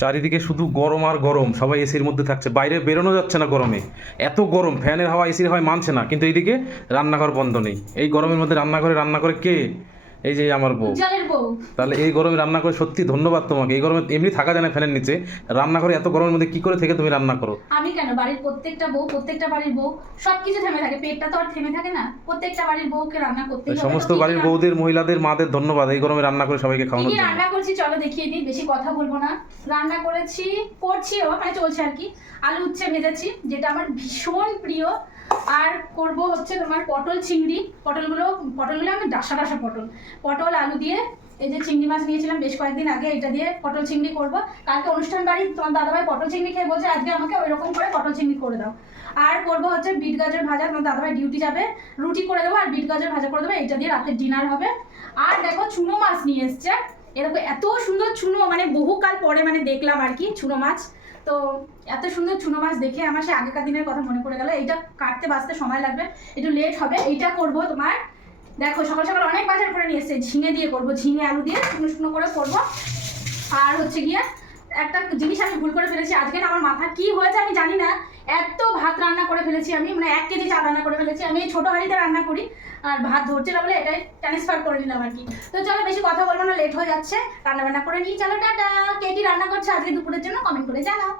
চারিদিকে শুধু গরম আর গরম, সবাই এসির মধ্যে থাকছে, বাইরে বেরোনো যাচ্ছে না গরমে। এত গরম, ফ্যানের হাওয়া এসির হাওয়ায় মানছে না, কিন্তু এইদিকে রান্নাঘর বন্ধ নেই। এই গরমের মধ্যে রান্নাঘরে রান্না করে কে? এই যে আমার বউ। উজ্জ্বলের বউ। তাহলে এই গরমে রান্না করে সত্যি ধন্যবাদ তোমাকে। এই গরমে এমনি থাকা যায় না ফ্যানের নিচে, রান্নাঘরে এত গরমের মধ্যে কি করে থেকে তুমি রান্না করো? আমি কেন, বাড়ির প্রত্যেকটা বউ, প্রত্যেকটা বাড়ির বউ সবকিছু থেমে থাকে, পেটটা তো আর থেমে থাকে না। প্রত্যেকটা বাড়ির বউকে রান্না করতেই তাই হবে। সমস্ত তো কি কি বাড়ির বউদের, মহিলাদের, মাদের ধন্যবাদ এই গরমে রান্না করে সবাইকে কি খাওয়ানোর কি জন্য। রান্না করছি চলো দেখিয়ে দিই, বেশি কথা বলবো না। রান্না করেছি, করছিও, মানে চলছে আর কি। আলু উচ্ছে ভেজেছি, যেটা আমার ভীষণ প্রিয়। আর করব হচ্ছে তোমার পটল চিংড়ি। পটলগুলো আমি ডাসা ডাসা পটল, পটল আলু দিয়ে। এই যে চিংড়ি মাছ নিয়েছিলাম বেশ কয়েকদিন আগে, এটা দিয়ে পটল চিংড়ি করব। কালকে অনুষ্ঠান বাড়ি, তোমার দাদাভাই পটল চিংড়ি খেয়ে বলছে আজকে আমাকে ওই রকম করে পটল চিংড়ি করে দাও। আর করব হচ্ছে বিট গাজর ভাজা, তোমার দাদাভাই ডিউটি যাবে, রুটি করে দেবো আর বিট গাজর ভাজা করে দেবো, এটা দিয়ে রাতের ডিনার হবে। আর দেখো চুনো মাছ নিয়ে এসছে, এরকম এত সুন্দর চুনো, মানে বহুকাল পরে মানে দেখলাম আর কি চুনো মাছ। তো এত সুন্দর চুনো মাছ দেখে আমার সে আগেকার দিনের কথা মনে পড়ে গেল। এইটা কাটতে বাঁচতে সময় লাগবে, একটু লেট হবে। এইটা করব তোমার, দেখো সকাল সকাল অনেক বাজার করে নিয়ে এসছে, ঝিঙে দিয়ে করব, ঝিঙে আলু দিয়ে শুকনো শুকনো করে করব। আর হচ্ছে গিয়ে একটা জিনিস আমি ভুল করে ফেলেছি আজকে, না আমার মাথা কি হয়েছে আমি জানি না, এত ভাত রান্না করে ফেলেছি আমি, মানে 1 কেজি চাল রান্না করে ফেলেছি আমি। এই ছোটো হাঁড়িতে রান্না করি, আর ভাত ধরছে না বলে এটাই ট্রান্সফার করে নিলাম আর কি। তো চলো বেশি কথা বলবো না, লেট হয়ে যাচ্ছে, রান্না বান্না করে নিই। চলো টাটা। কেটি রান্না করছে আজকে দুপুরের জন্য, কমেন্ট করে জানাও।